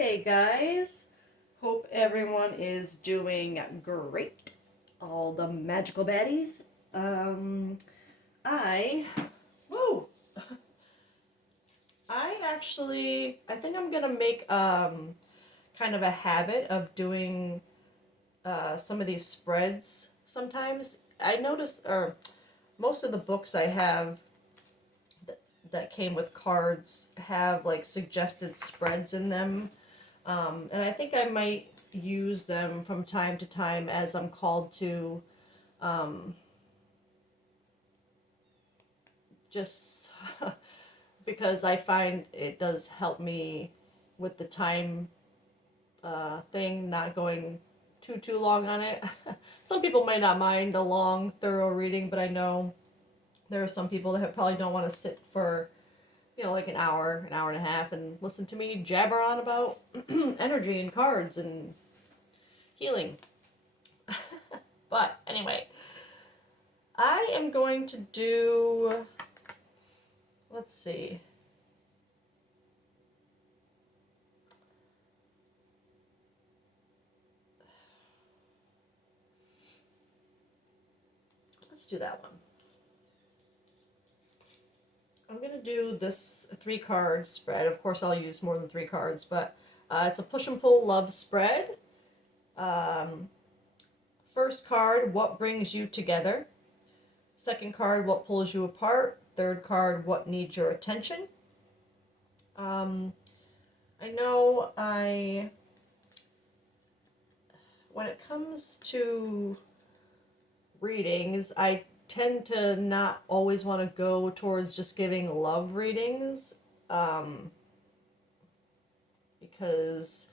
Hey guys, hope everyone is doing great. All the magical baddies. Um, I, woo, I think I'm gonna make kind of a habit of doing some of these spreads. Sometimes I noticed, or most of the books I have that came with cards have like suggested spreads in them. And I think I might use them from time to time as I'm called to, just because I find it does help me with the time thing, not going too long on it. Some people might not mind a long, thorough reading, but I know there are some people that probably don't want to sit for, like an hour and a half, and listen to me jabber on about energy and cards and healing. But anyway, I am going to do, let's see. Let's do that one. I'm going to do this 3 card spread. Of course, I'll use more than 3 cards, but it's a push and pull love spread. First card, what brings you together? Second card, what pulls you apart? Third card, what needs your attention? I know when it comes to readings, I tend to not always want to go towards just giving love readings, because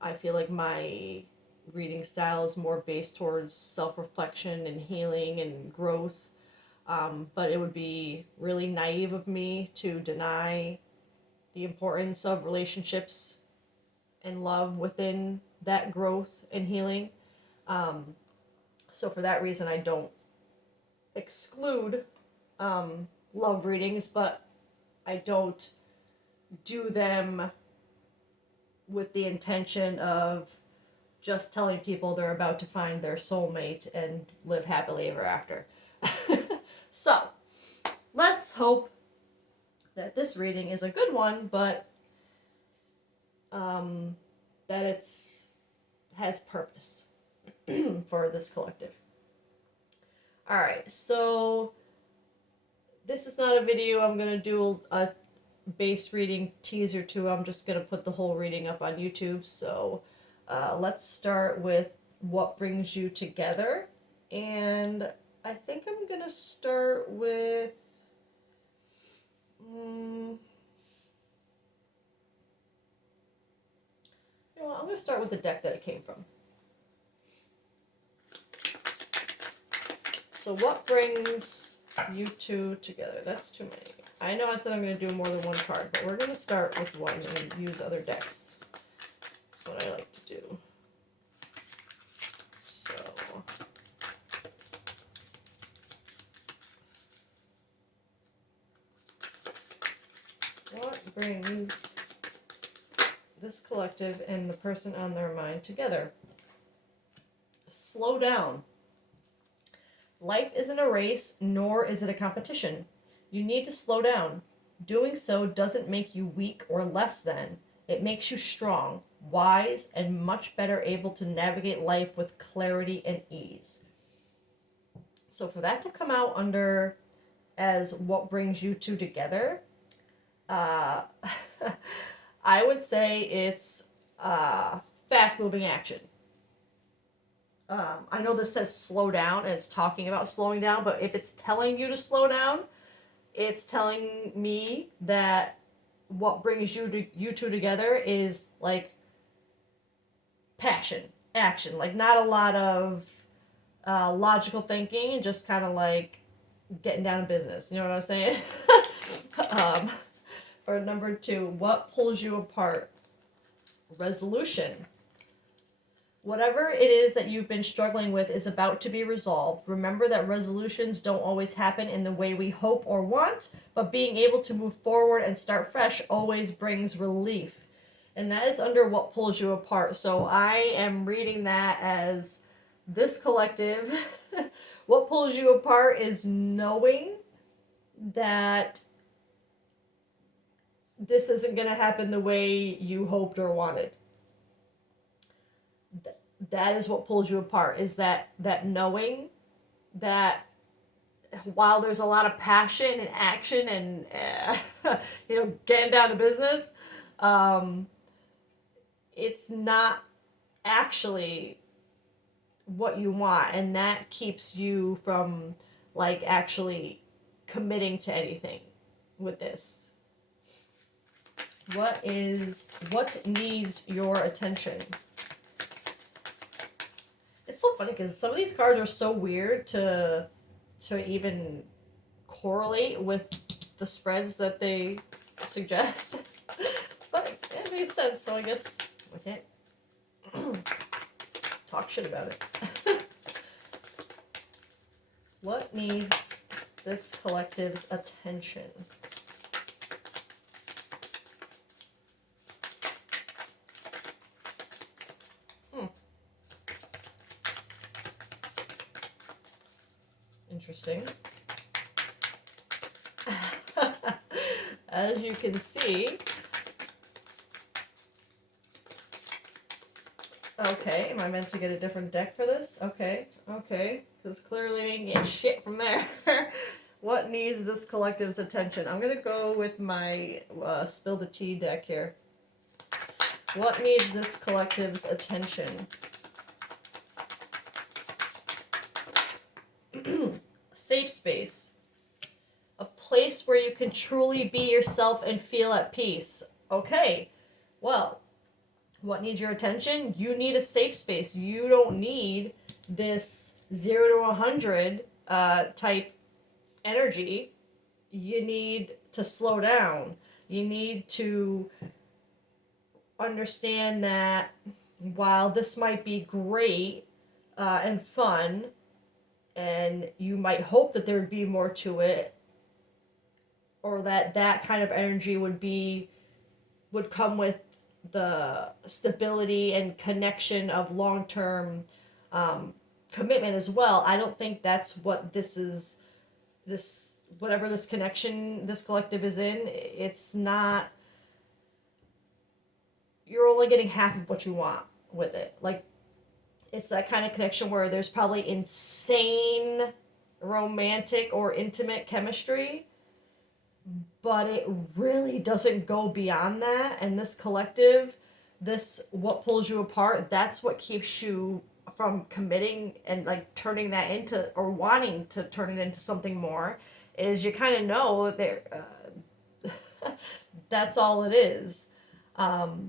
I feel like my reading style is more based towards self-reflection and healing and growth. But it would be really naive of me to deny the importance of relationships and love within that growth and healing. So for that reason, I don't exclude love readings, but I don't do them with the intention of just telling people they're about to find their soulmate and live happily ever after. So, let's hope that this reading is a good one, but that it's has purpose for this collective. Alright, so this is not a video. I'm going to do a base reading teaser too. I'm just going to put the whole reading up on YouTube. So let's start with what brings you together. And I think I'm going to start with... I'm going to start with the deck that it came from. So what brings you two together? That's too many. I know I said I'm going to do more than 1 card, but we're going to start with one and use other decks. That's what I like to do. So, what brings this collective and the person on their mind together? Slow down. Life isn't a race, nor is it a competition. You need to slow down. Doing so doesn't make you weak or less than. It makes you strong, wise, and much better able to navigate life with clarity and ease. So for that to come out under as what brings you two together, I would say it's fast-moving action. I know this says slow down, and it's talking about slowing down, but if it's telling you to slow down, it's telling me that what brings you two together is like passion, action, like not a lot of logical thinking, and just kind of like getting down to business. You know what I'm saying? For number 2, what pulls you apart? Resolution. Whatever it is that you've been struggling with is about to be resolved. Remember that resolutions don't always happen in the way we hope or want, but being able to move forward and start fresh always brings relief. And that is under what pulls you apart. So I am reading that as this collective. What pulls you apart is knowing that this isn't going to happen the way you hoped or wanted. That is what pulls you apart, is that knowing that while there's a lot of passion and action and getting down to business, it's not actually what you want, and that keeps you from like actually committing to anything with this. What needs your attention? It's so funny because some of these cards are so weird to even correlate with the spreads that they suggest. But it made sense, so I guess I can't talk shit about it. What needs this collective's attention? Interesting. As you can see, okay, am I meant to get a different deck for this? Okay, because clearly we ain't getting shit from there. What needs this collective's attention? I'm gonna go with my Spill the Tea deck here. What needs this collective's attention? Safe space. A place where you can truly be yourself and feel at peace. Okay, well, what needs your attention? You need a safe space. You don't need this 0 to 100 type energy. You need to slow down. You need to understand that while this might be great and fun, and you might hope that there would be more to it, or that kind of energy would come with the stability and connection of long-term commitment as well. I don't think that's what this is. This, whatever this connection this collective is in, it's not, you're only getting half of what you want with it. Like, it's that kind of connection where there's probably insane romantic or intimate chemistry, but it really doesn't go beyond that. And this collective, this what pulls you apart, that's what keeps you from committing and like turning that into, or wanting to turn it into something more, is you kind of know that that's all it is. But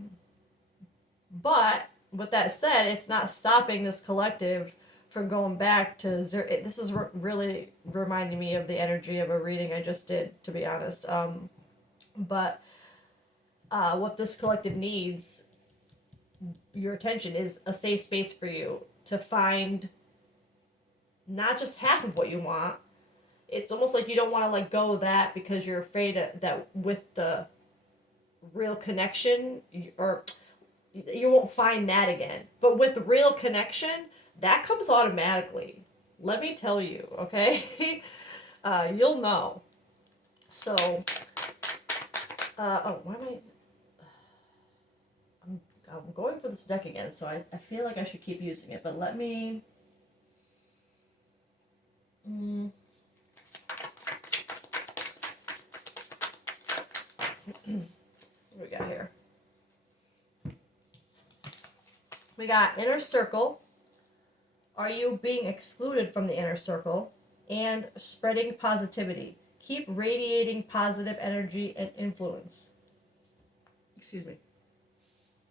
with that said, it's not stopping this collective from going back to zero. This is really reminding me of the energy of a reading I just did, to be honest. But what this collective needs, your attention, is a safe space for you to find not just half of what you want. It's almost like you don't want to let go of that because you're afraid that with the real connection, or you won't find that again. But with the real connection, that comes automatically. Let me tell you, okay? You'll know. So, why am I'm going for this deck again, so I feel like I should keep using it, but let me... What do we got here? We got Inner Circle. Are you being excluded from the inner circle? And spreading positivity. Keep radiating positive energy and influence. Excuse me.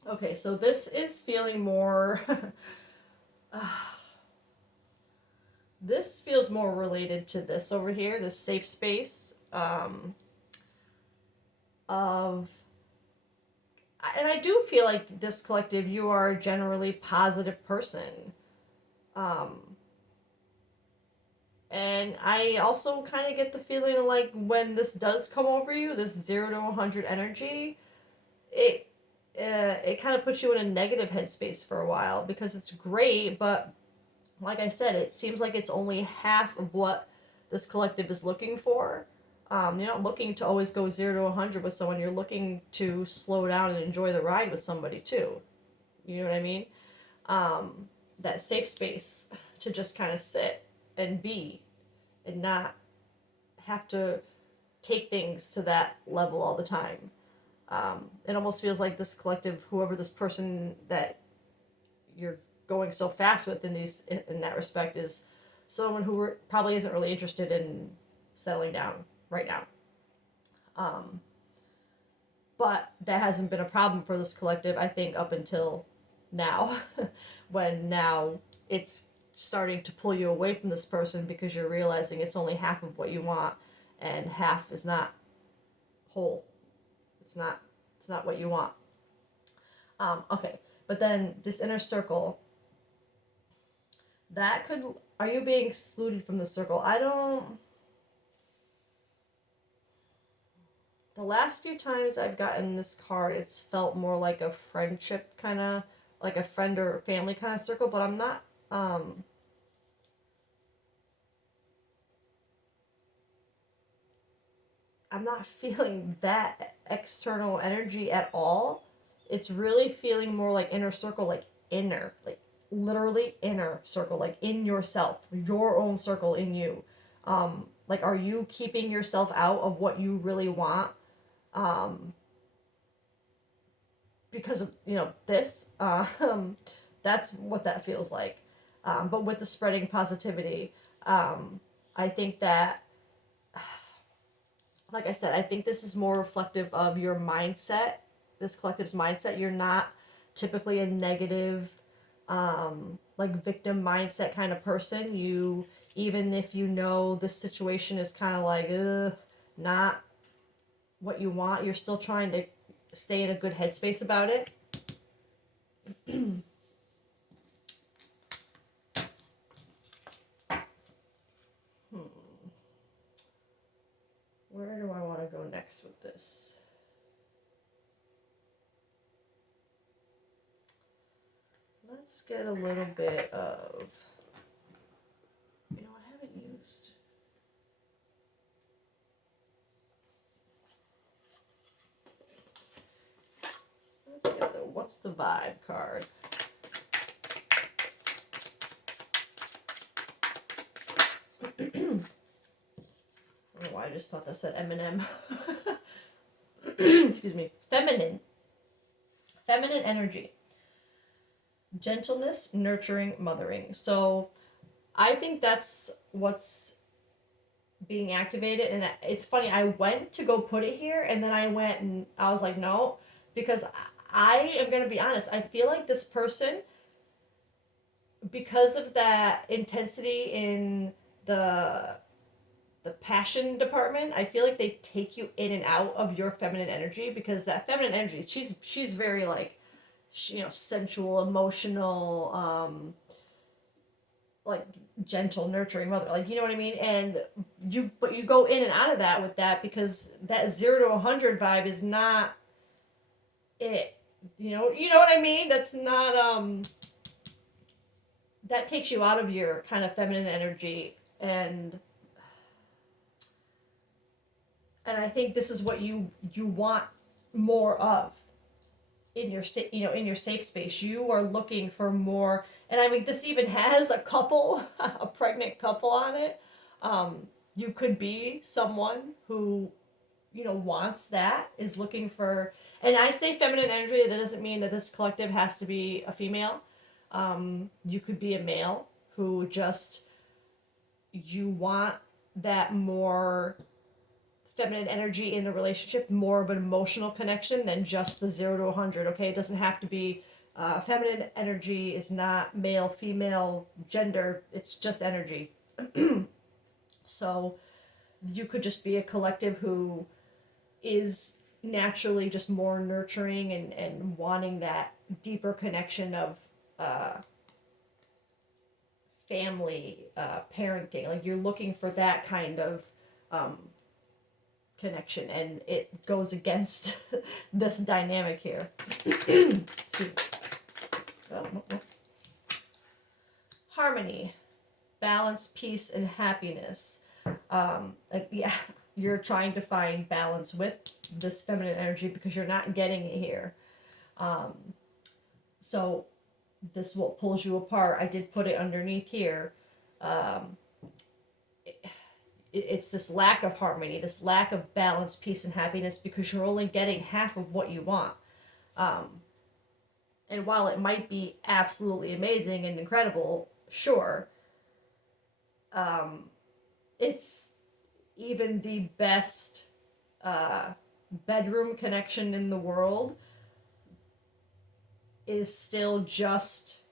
Okay, so this is feeling more... this feels more related to this over here, this safe space of... And I do feel like this collective, you are a generally positive person. And I also kind of get the feeling like when this does come over you, this 0 to 100 energy, it it kind of puts you in a negative headspace for a while because it's great, but like I said, it seems like it's only half of what this collective is looking for. You're not looking to always go 0 to 100 with someone. You're looking to slow down and enjoy the ride with somebody too. You know what I mean? That safe space to just kind of sit and be and not have to take things to that level all the time. It almost feels like this collective, whoever this person that you're going so fast with in that respect, is someone who probably isn't really interested in settling down right now. But that hasn't been a problem for this collective, I think, up until now, when now it's starting to pull you away from this person because you're realizing it's only half of what you want, and half is not whole. It's not what you want. Okay, but then this inner circle, that could, are you being excluded from the circle? The last few times I've gotten this card, it's felt more like a friendship kind of, like a friend or family kind of circle, but I'm not, I'm not feeling that external energy at all. It's really feeling more like inner circle, like inner, like literally inner circle, like in yourself, your own circle in you. Like, are you keeping yourself out of what you really want? Because of, this, that's what that feels like. But with the spreading positivity, I think that, like I said, I think this is more reflective of your mindset, this collective's mindset. You're not typically a negative, like victim mindset kind of person. You, even if you know this situation is kind of like, not what you want, you're still trying to stay in a good headspace about it. Where do I want to go next with this? Let's get a little bit of, I haven't used. Let's get the what's the vibe card. I don't know why I just thought that said Eminem. Excuse me. Feminine energy. Gentleness, nurturing, mothering. So I think that's what's being activated. And it's funny, I went to go put it here, and then I went and I was like, no, because I am going to be honest. I feel like this person, because of that intensity in the passion department, I feel like they take you in and out of your feminine energy, because that feminine energy, she's very like, sensual, emotional, like gentle, nurturing mother, like, you know what I mean? And you go in and out of that with that, because that 0 to 100 vibe is not it. You know what I mean? That's not, that takes you out of your kind of feminine energy, and I think this is what you want more of in your in your safe space. You are looking for more, and I mean, this even has a couple, a pregnant couple on it. You could be someone who, wants that, is looking for, and I say feminine energy, that doesn't mean that this collective has to be a female. You could be a male who just, you want that more feminine energy in the relationship, more of an emotional connection than just the 0 to 100. Okay, it doesn't have to be, feminine energy is not male, female, gender, it's just energy. So you could just be a collective who is naturally just more nurturing and wanting that deeper connection of family, parenting. Like, you're looking for that kind of connection, and it goes against this dynamic here. balance, peace, and happiness. Yeah, you're trying to find balance with this feminine energy because you're not getting it here. So this is what pulls you apart. I did put it underneath here. It's this lack of harmony, this lack of balance, peace, and happiness because you're only getting half of what you want. And while it might be absolutely amazing and incredible, sure, it's even the best bedroom connection in the world is still just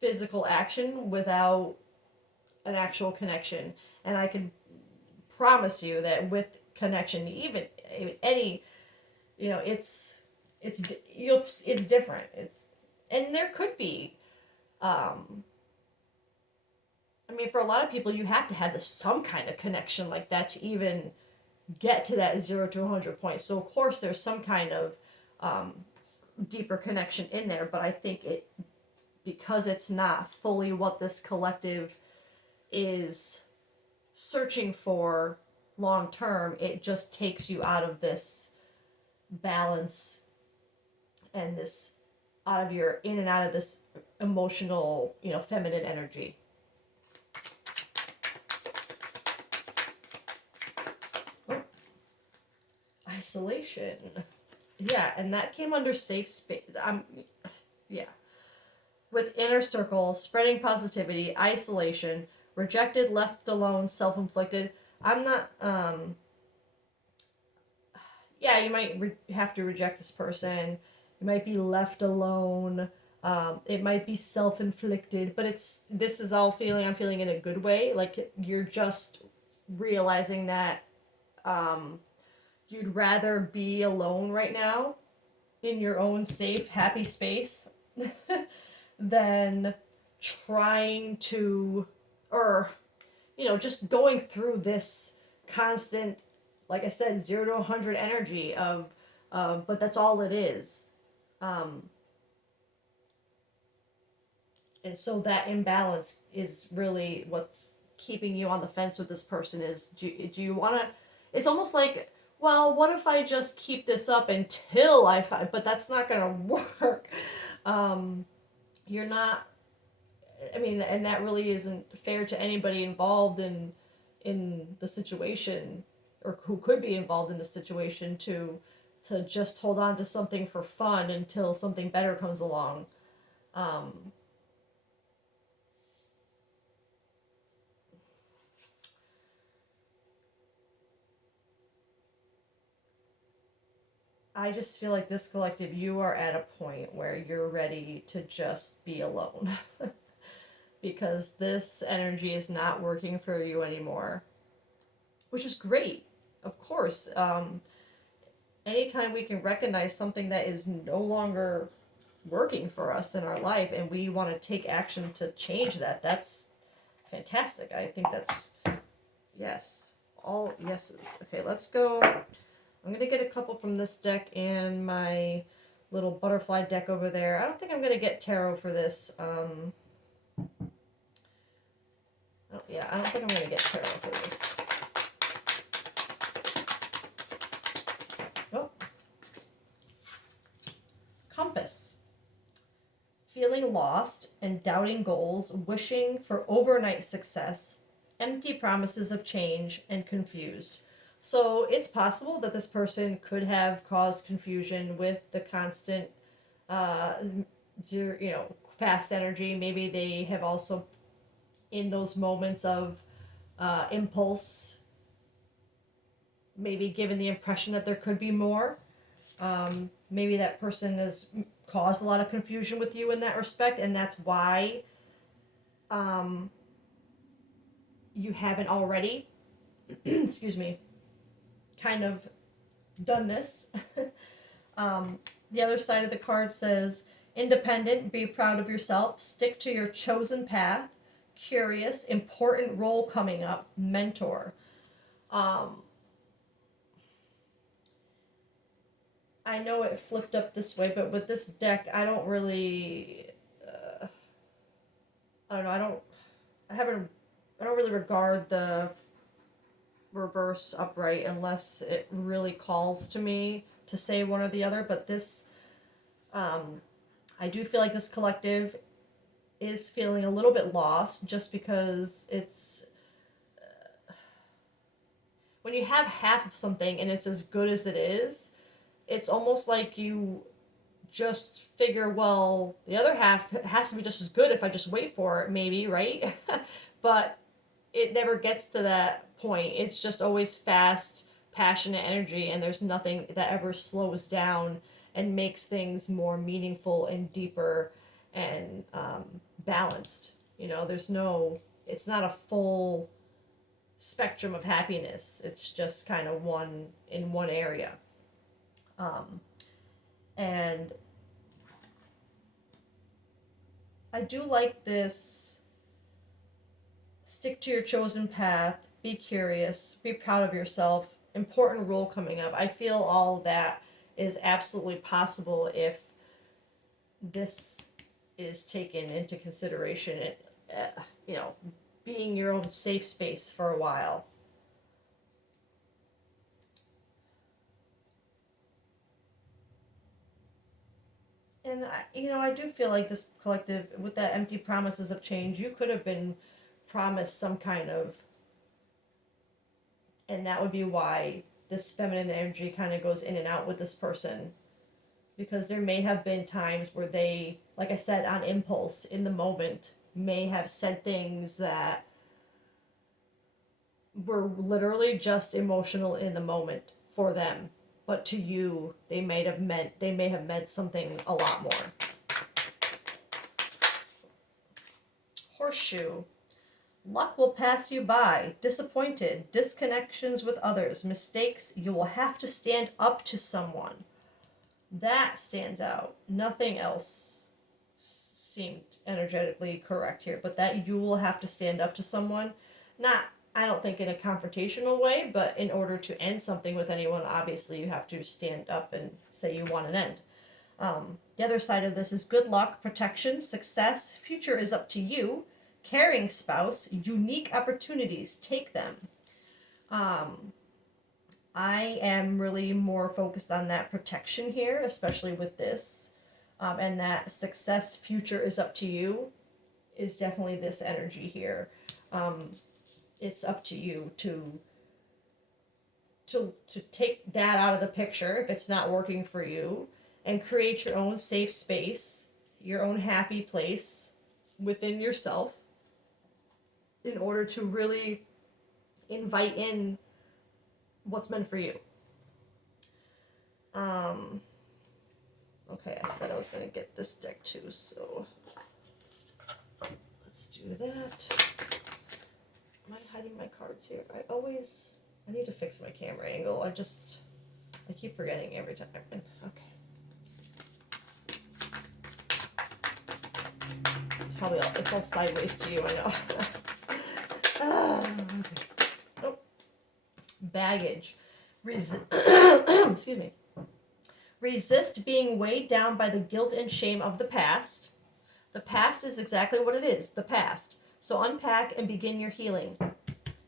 physical action without an actual connection. And I can promise you that with connection, even any, it's different. And there could be, for a lot of people, you have to have some kind of connection like that to even get to that 0 to 100 point. So of course there's some kind of deeper connection in there, but I think because it's not fully what this collective is searching for long term, it just takes you out of this balance and in and out of this emotional, feminine energy. Isolation. Yeah, and that came under safe space. Yeah. With inner circle, spreading positivity, isolation, rejected, left alone, self-inflicted. I'm not, yeah, you might have to reject this person. You might be left alone. It might be self-inflicted, but this is all I'm feeling in a good way. Like you're just realizing that, you'd rather be alone right now in your own safe, happy space than trying to, or, just going through this constant, like I said, 0 to 100 energy of, but that's all it is. And so that imbalance is really what's keeping you on the fence with this person is, do you want to, it's almost like, well, what if I just keep this up until I find, but that's not going to work. You're not, and that really isn't fair to anybody involved in the situation, or who could be involved in the situation, to just hold on to something for fun until something better comes along. I just feel like this collective, you are at a point where you're ready to just be alone. Because this energy is not working for you anymore. Which is great, of course. Anytime we can recognize something that is no longer working for us in our life and we want to take action to change that, that's fantastic. I think that's, yes, all yeses. Okay, let's go. I'm going to get a couple from this deck and my little butterfly deck over there. I don't think I'm going to get tarot for this. I don't think I'm going to get tarot for this. Oh. Compass. Feeling lost and doubting goals, wishing for overnight success, empty promises of change, and confused. So it's possible that this person could have caused confusion with the constant, fast energy. Maybe they have also, in those moments of impulse, maybe given the impression that there could be more. Maybe that person has caused a lot of confusion with you in that respect, and that's why you haven't already, excuse me, kind of done this. The other side of the card says, independent, be proud of yourself, stick to your chosen path, curious, important role coming up, mentor. I know it flipped up this way, but with this deck, I don't really, I haven't I don't really regard the reverse upright unless it really calls to me to say one or the other. But this, I do feel like this collective is feeling a little bit lost just because it's when you have half of something and it's as good as it is, it's almost like you just figure, well, the other half has to be just as good if I just wait for it, maybe, right? But it never gets to that point. It's just always fast, passionate energy, and there's nothing that ever slows down and makes things more meaningful and deeper and balanced. It's not a full spectrum of happiness. It's just kind of one in one area. And I do like this stick to your chosen path, be curious, be proud of yourself, important role coming up. I feel all that is absolutely possible if this is taken into consideration. You know, being your own safe space for a while. And I do feel like this collective, with that empty promises of change, you could have been promised some kind of, and that would be why this feminine energy kind of goes in and out with this person, because there may have been times where they, like I said, on impulse in the moment, may have said things that were literally just emotional in the moment for them, but to you they may have meant something a lot more. Horseshoe. Luck will pass you by. Disappointed, disconnections with others, mistakes. You will have to stand up to someone. That stands out. Nothing else seemed energetically correct here, but that you will have to stand up to someone. Not, I don't think in a confrontational way, but in order to end something with anyone, obviously you have to stand up and say you want an end. The other side of this is good luck, protection, success, future is up to you, caring spouse, unique opportunities, take them. I am really more focused on that protection here, especially with this. And that success, future is up to you, is definitely this energy here. It's up to you to take that out of the picture if it's not working for you, and create your own safe space, your own happy place within yourself, in order to really invite in what's meant for you. Okay, I said I was going to get this deck too, so let's do that. Am I hiding my cards here? I need to fix my camera angle. I keep forgetting every time. Okay. It's all sideways to you, I know. Oh. Baggage. Excuse me. Resist being weighed down by the guilt and shame of the past. The past is exactly what it is, the past. So unpack and begin your healing.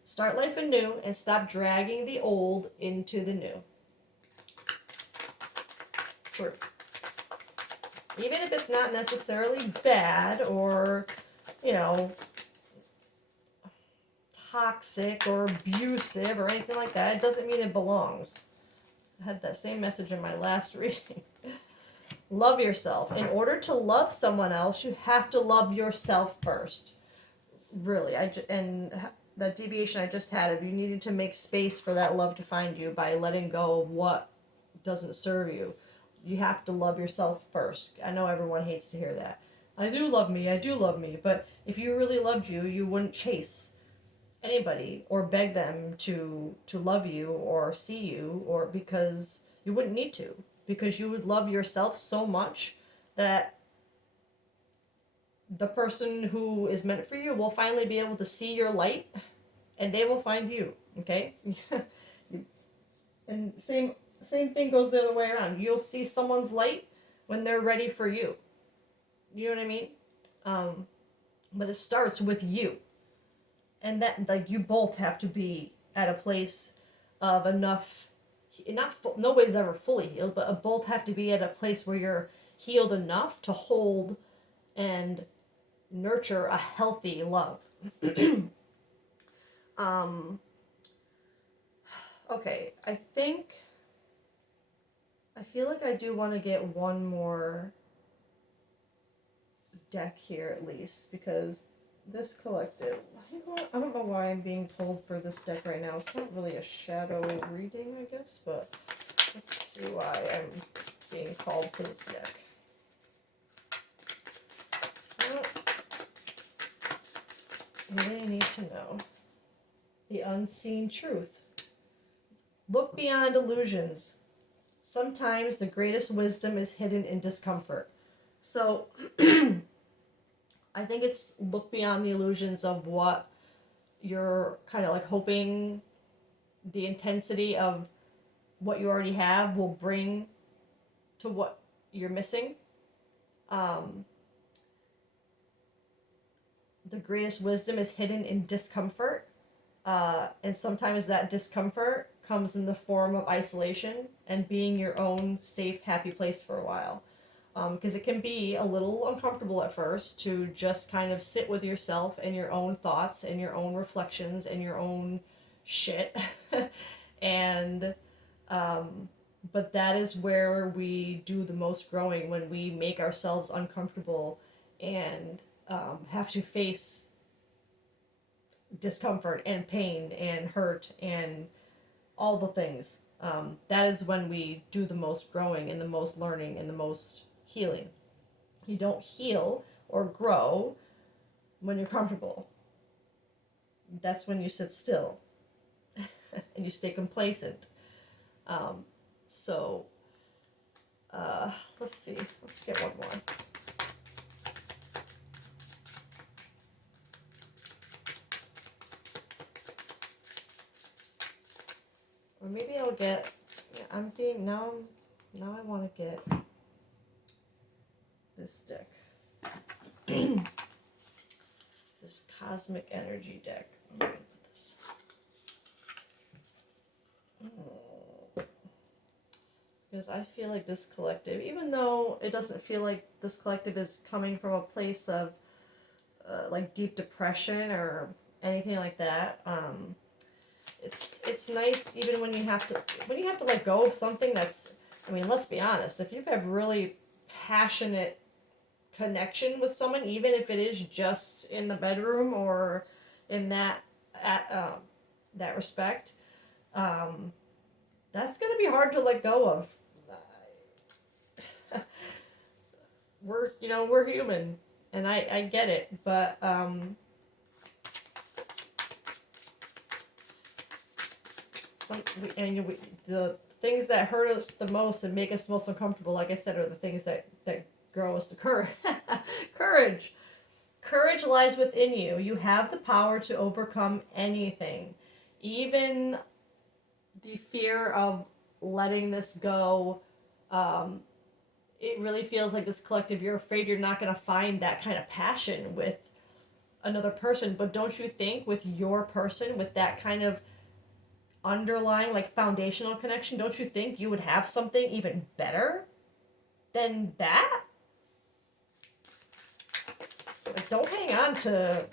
Start life anew and stop dragging the old into the new. True. Even if it's not necessarily bad or, toxic or abusive or anything like that, it doesn't mean it belongs. I had that same message in my last reading. Love yourself. In order to love someone else, you have to love yourself first. Really, and that deviation I just had of you needing to make space for that love to find you by letting go of what doesn't serve you. You have to love yourself first. I know everyone hates to hear that. I do love me, but if you really loved you, you wouldn't chase anybody or beg them to love you or see you, or because you wouldn't need to, because you would love yourself so much that the person who is meant for you will finally be able to see your light and they will find you, okay? And same thing goes the other way around. You'll see someone's light when they're ready for you. You know what I mean? But it starts with you. and that, like, you both have to be at a place of enough, not full, nobody's ever fully healed, but both have to be at a place where you're healed enough to hold and nurture a healthy love. Okay, I feel like I do want to get one more deck here at least, because this collective, I don't know why I'm being pulled for this deck right now. It's not really a shadow reading, I guess, but let's see why I'm being called to this deck. Well, you really need to know the unseen truth. Look beyond illusions. Sometimes the greatest wisdom is hidden in discomfort. So, I think it's look beyond the illusions of what you're kind of like hoping the intensity of what you already have will bring to what you're missing. The greatest wisdom is hidden in discomfort. And sometimes that discomfort comes in the form of isolation and being your own safe, happy place for a while. Because it can be a little uncomfortable at first to just kind of sit with yourself and your own thoughts and your own reflections and your own shit. And, but that is where we do the most growing, when we make ourselves uncomfortable and have to face discomfort and pain and hurt and all the things. That is when we do the most growing and the most learning and the most healing. You don't heal or grow when you're comfortable. That's when you sit still and you stay complacent. So let's see. Let's get one more. Or maybe I'll get. I'm being now. Now I want to get this deck. This cosmic energy deck. I'm gonna put this. Because I feel like this collective, even though it doesn't feel like this collective is coming from a place of like deep depression or anything like that, it's nice even when you have to let go of something that's, I mean, let's be honest, if you've had really passionate connection with someone, even if it is just in the bedroom or in that respect, that's gonna be hard to let go of. We're human, and I get it, but the things that hurt us the most and make us most uncomfortable, like I said, are the things that grow us to courage. Courage lies within you. You have the power to overcome anything, even the fear of letting this go. It really feels like this collective, you're afraid you're not going to find that kind of passion with another person, but don't you think with your person, with that kind of underlying, like, foundational connection, don't you think you would have something even better than that? Like, don't hang on to,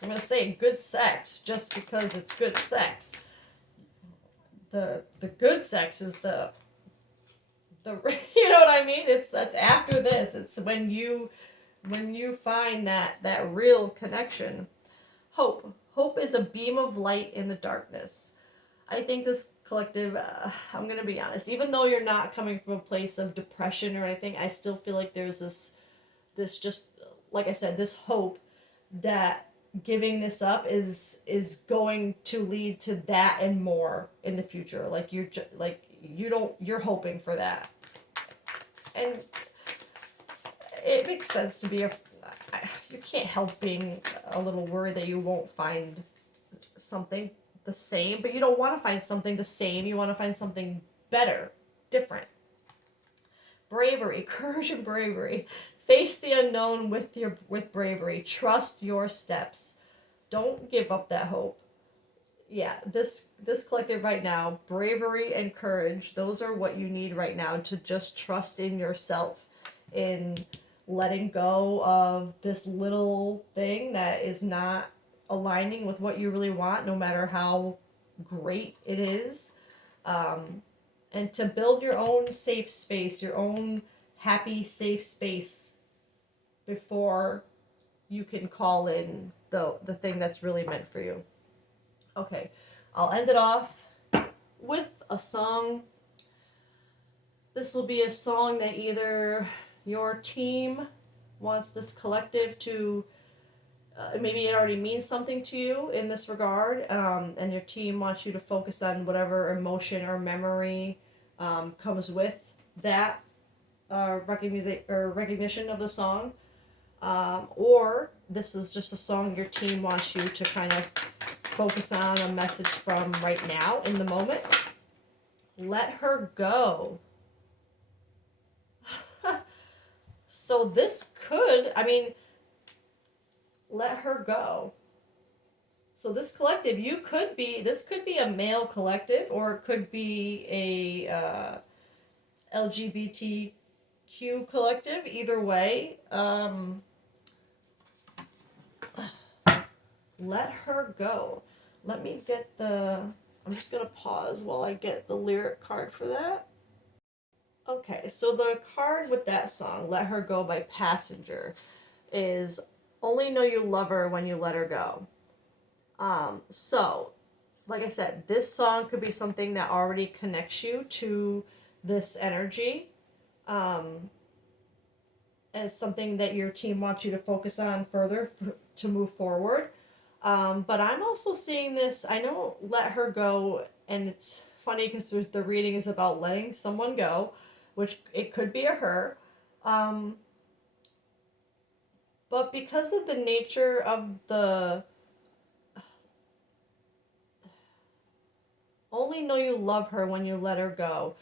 I'm going to say, good sex just because it's good sex. The good sex is the you know what I mean? That's after this. It's when you find that real connection. Hope is a beam of light in the darkness. I think this collective, I'm gonna be honest, even though you're not coming from a place of depression or anything, I still feel like there's this just, like I said, this hope that giving this up is going to lead to that and more in the future. Like you're hoping for that, and it makes sense to be you can't help being a little worried that you won't find something the same, but you don't want to find something the same. You want to find something better, different. Bravery, courage, and bravery. Face the unknown with bravery. Trust your steps. don't give up that hope. Yeah, this collective right now, bravery and courage, those are what you need right now to just trust in yourself, in letting go of this little thing that is not aligning with what you really want, no matter how great it is. And to build your own safe space, your own happy, safe space before you can call in the thing that's really meant for you. Okay, I'll end it off with a song. This will be a song that either your team wants this collective to, maybe it already means something to you in this regard, and your team wants you to focus on whatever emotion or memory comes with that recognition of the song. Or this is just a song your team wants you to kind of focus on a message from right now in the moment. Let her go. So this could, let her go. So this collective, this could be a male collective, or it could be a LGBTQ collective. Either way, let her go. Let me get I'm just going to pause while I get the lyric card for that. Okay, so the card with that song, Let Her Go by Passenger, is only know you love her when you let her go. So, like I said, this song could be something that already connects you to this energy. And it's something that your team wants you to focus on further to move forward. But I'm also seeing this, I know Let Her Go, and it's funny because the reading is about letting someone go, which it could be a her. But because of the nature of the only know you love her when you let her go,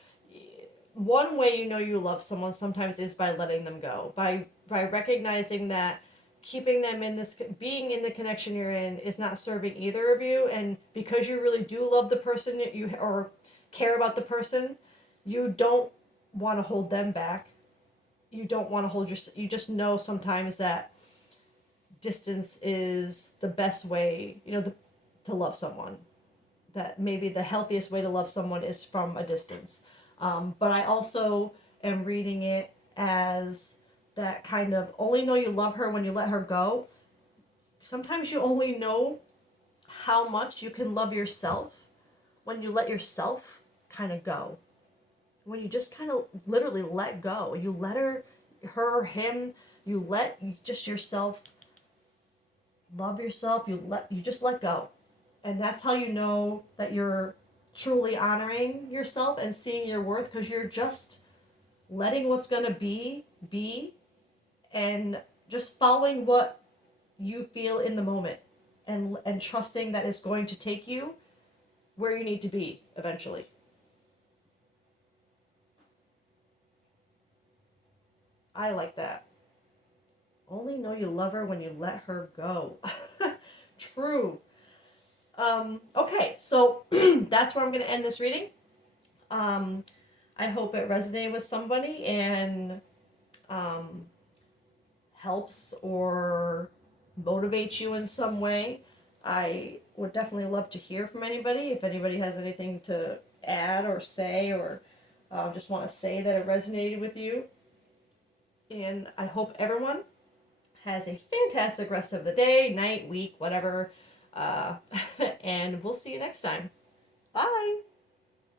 one way you know you love someone sometimes is by letting them go, by recognizing that keeping them in this, being in the connection you're in, is not serving either of you, and because you really do love the person that you, or care about the person, you don't want to hold them back. You don't want to hold you just know sometimes that distance is the best way, to love someone. That maybe the healthiest way to love someone is from a distance. But I also am reading it as that kind of only know you love her when you let her go. Sometimes you only know how much you can love yourself when you let yourself kind of go. When you just kind of literally let go. You let her or him, you let just yourself love yourself. You just let go. And that's how you know that you're truly honoring yourself and seeing your worth, because you're just letting what's going to be, and just following what you feel in the moment, and trusting that it's going to take you where you need to be eventually. I like that. Only know you love her when you let her go. True. Okay, so that's where I'm going to end this reading. I hope it resonated with somebody and helps or motivates you in some way. I would definitely love to hear from anybody. If anybody has anything to add or say, or just want to say that it resonated with you. And I hope everyone has a fantastic rest of the day, night, week, whatever. And we'll see you next time. Bye.